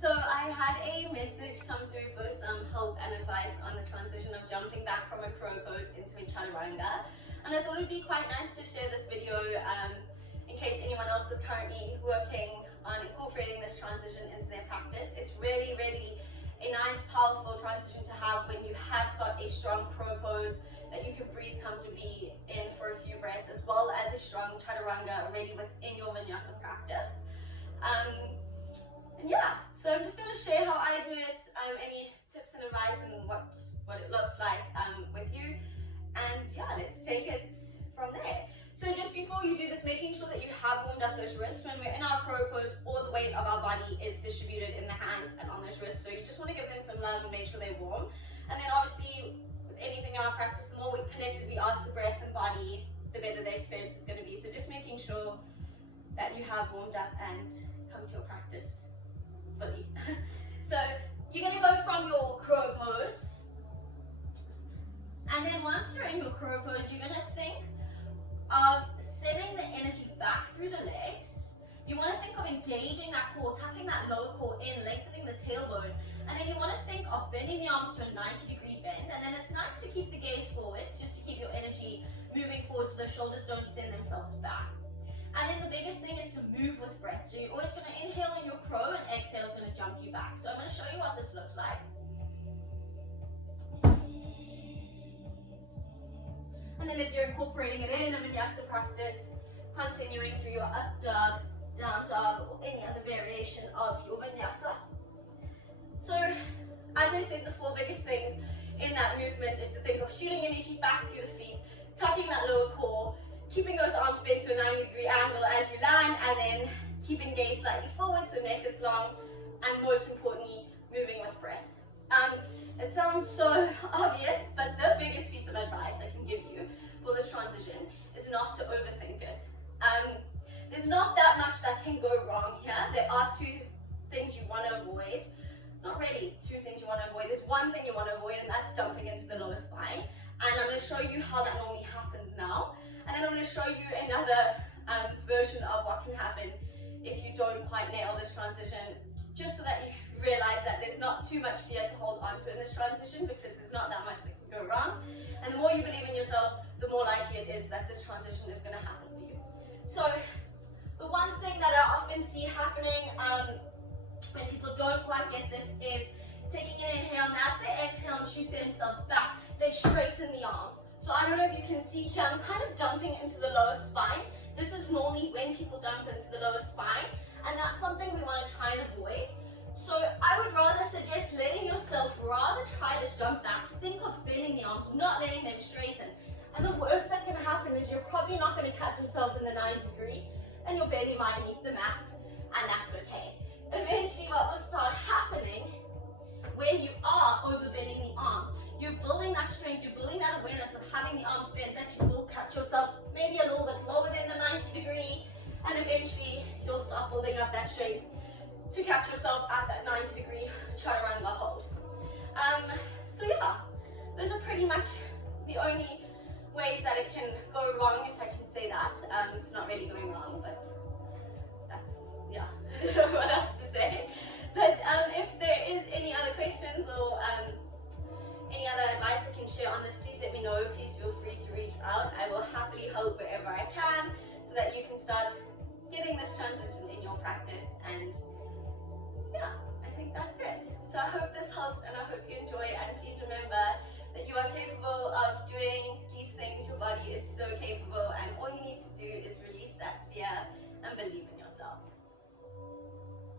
So I had a message come through for some help and advice on the transition of jumping back from a crow pose into a chaturanga, and I thought it would be quite nice to share this video in case anyone else is currently working on incorporating this transition into their practice. It's really a nice, powerful transition to have when you have got a strong crow pose that you can breathe comfortably in for a few breaths, as well as a strong chaturanga already within your vinyasa practice. And yeah, so I'm just going to share how I do it, any tips and advice and what it looks like with you, and yeah, let's take it from there. So just before you do this, making sure that you have warmed up those wrists. When we're in our crow pose, all the weight of our body is distributed in the hands and on those wrists, so you just want to give them some love and make sure they're warm. And then obviously with anything in our practice, the more we connected we are to breath and body, the better the experience is going to be. So just making sure that you have warmed up and come to your practice fully. So you're going to go from your crow pose, and then once you're in your crow pose, you're going to think of sending the energy back through the legs. You want to think of engaging that core, tucking that lower core in, lengthening the tailbone, and then you want to think of bending the arms to a 90-degree bend. And then it's nice to keep the gaze forward, just to keep your energy moving forward so the shoulders don't send themselves back. And then the biggest thing is to move with breath. So you're always going to inhale in your crow, and exhale is going to jump you back. So I'm going to show you what this looks like. And then if you're incorporating it in a vinyasa practice, continuing through your up dog, down dog, or any other variation of your vinyasa. So as I said, the four biggest things in that movement is to think of shooting energy back through the feet, tucking that lower core, keeping those arms bent to a 90-degree angle as you land, and then keeping gaze slightly forward so neck is long, and most importantly, moving with breath. It sounds so obvious, but the biggest piece of advice I can give you for this transition is not to overthink it. There's not that much that can go wrong here. There are two things you want to avoid. Not really two things you want to avoid. There's one thing you want to avoid, and that's jumping into the lower spine. And I'm going to show you how that normally happens now. And then I'm going to show you another version of what can happen if you don't quite nail this transition, just so that you realize that there's not too much fear to hold on to in this transition, because there's not that much that can go wrong. And the more you believe in yourself, the more likely it is that this transition is going to happen for you. So the one thing that I often see happening when people don't quite get this is taking an inhale, and as they exhale and shoot themselves back, they straighten the arms. So I don't know if you can see here, I'm kind of dumping into the lower spine. This is normally when people dump into the lower spine, and that's something we want to try and avoid. So I would rather suggest letting yourself rather try this jump back. Think of bending the arms, not letting them straighten. And the worst that can happen is you're probably not going to catch yourself in the 90-degree, and your belly might meet the mat, and that's okay. Eventually what will start happening when you are over bending the arms, you're building that strength, you're building that awareness of having the arms bent, that you will catch yourself maybe a little bit lower than the 90-degree, and eventually you'll start building up that strength to catch yourself at that 90-degree chaturanga hold. So yeah, those are pretty much the only ways that it can go wrong, if I can say that. It's not really going wrong, but that's, yeah, I don't know what else to say. But if there is any other questions or any other advice I can share on this, please let me know. Please feel free to reach out. I will happily help wherever I can, so that you can start getting this transition in your practice. And yeah, I think that's it. So I hope this helps, and I hope you enjoy, and please remember that you are capable of doing these things. Your body is so capable, and all you need to do is release that fear and believe in yourself.